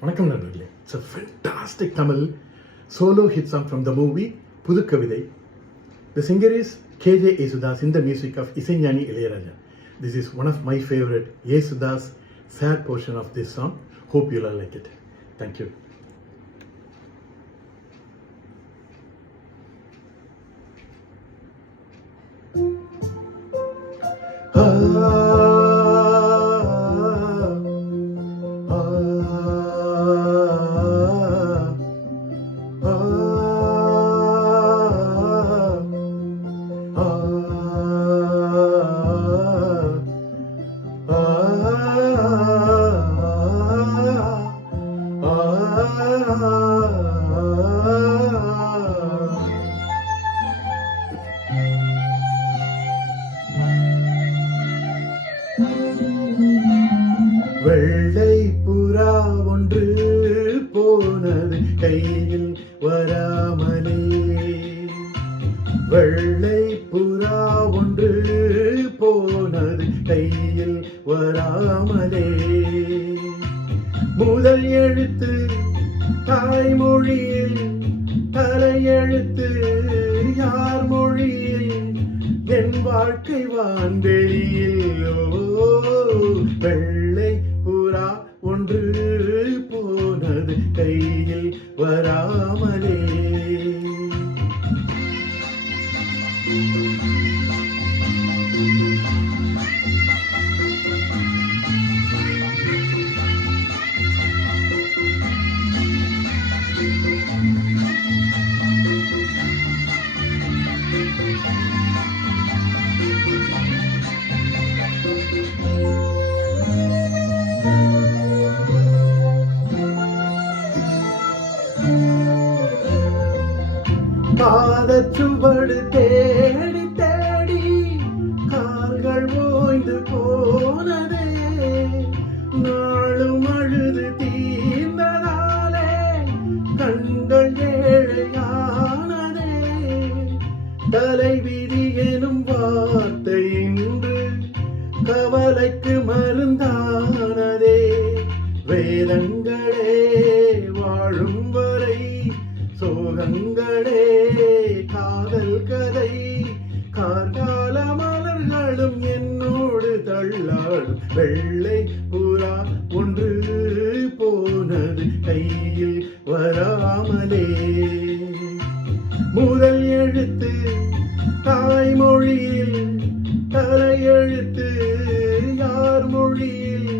வணக்கம் நண்பர்களே. It's a fantastic Tamil solo hit song from the movie புது கவிதை. The singer is KJ Yesudas in the music of Iseñani Ilayaraja. This is one of my favorite Yesudas sad portion of this song. Hope you'll all like it. Thank you. வெள்ளை புறா ஒன்று போனது கையில் வராமலே, வெள்ளை புறா ஒன்று போனது கையில் வராமலே, முதல் எழுத்து தாய்மொழியில், தலையெழுத்து யார் மொழியில், என் வாழ்க்கை வான்வெளியில். வெள்ளை புறா ஒன்று போனது கையில் வராமலே. பாதச்சுவடு தேடி தேடி கால்கள் ஓய்ந்து போனதே, நாளும் அழுது தீர்ந்ததாலே கண்கள் ஏழையானதே, தலைவிதி எனும் வார்த்தை இன்று கவலைக்கு மருந்தானதே, வேதங்களே வாழும் வரை சோகங்களே காதல் கதை, கார்கால மலர்களும் என்னோடு தள்ளாடும். வெள்ளை புறா ஒன்று போனது கையில் வராமலே, முதல் எழுத்து தாய்மொழியில், தலையெழுத்து யார் மொழியில்,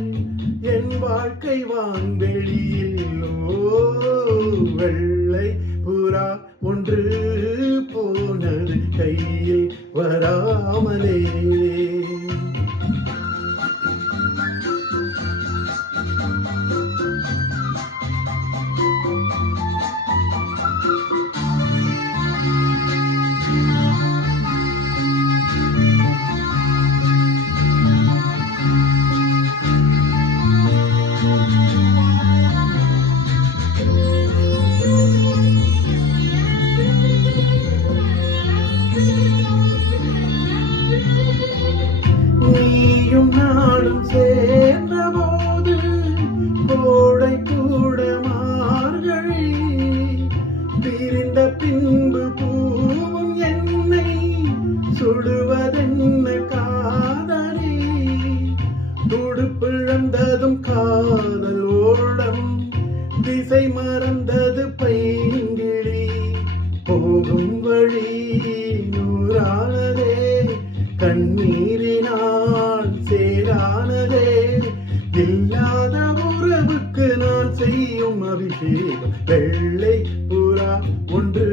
என் வாழ்க்கை வான்வெளியில். வெள்ளை புறா ஒன்று போனது கையில் வராமலே. நீயும் நாளும் சேர்ந்த போது கோடை கூட மார்கழி, பிரிந்த பின்பு பூவும் என்னை சுடுவதென்ன காதலி, துடுப்பிழந்ததும் காதல் ஓடம், திசை மறந்தது பைங்கிழி, போகும் வழி நூறானதே, கண்ணீரினால் சேரானதே, இல்லாத உறவுக்கு நான் செய்யும் அபிஷேகம். வெள்ளை புறா ஒன்று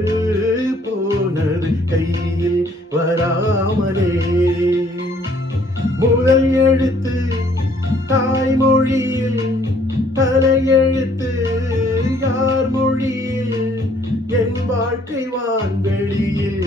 போனது கையில் வராமலே, முதல் எழுத்து தாய்மொழியில், தலையெழுத்து யார் மொழியில், என் வாழ்க்கை வான்வெளியில்.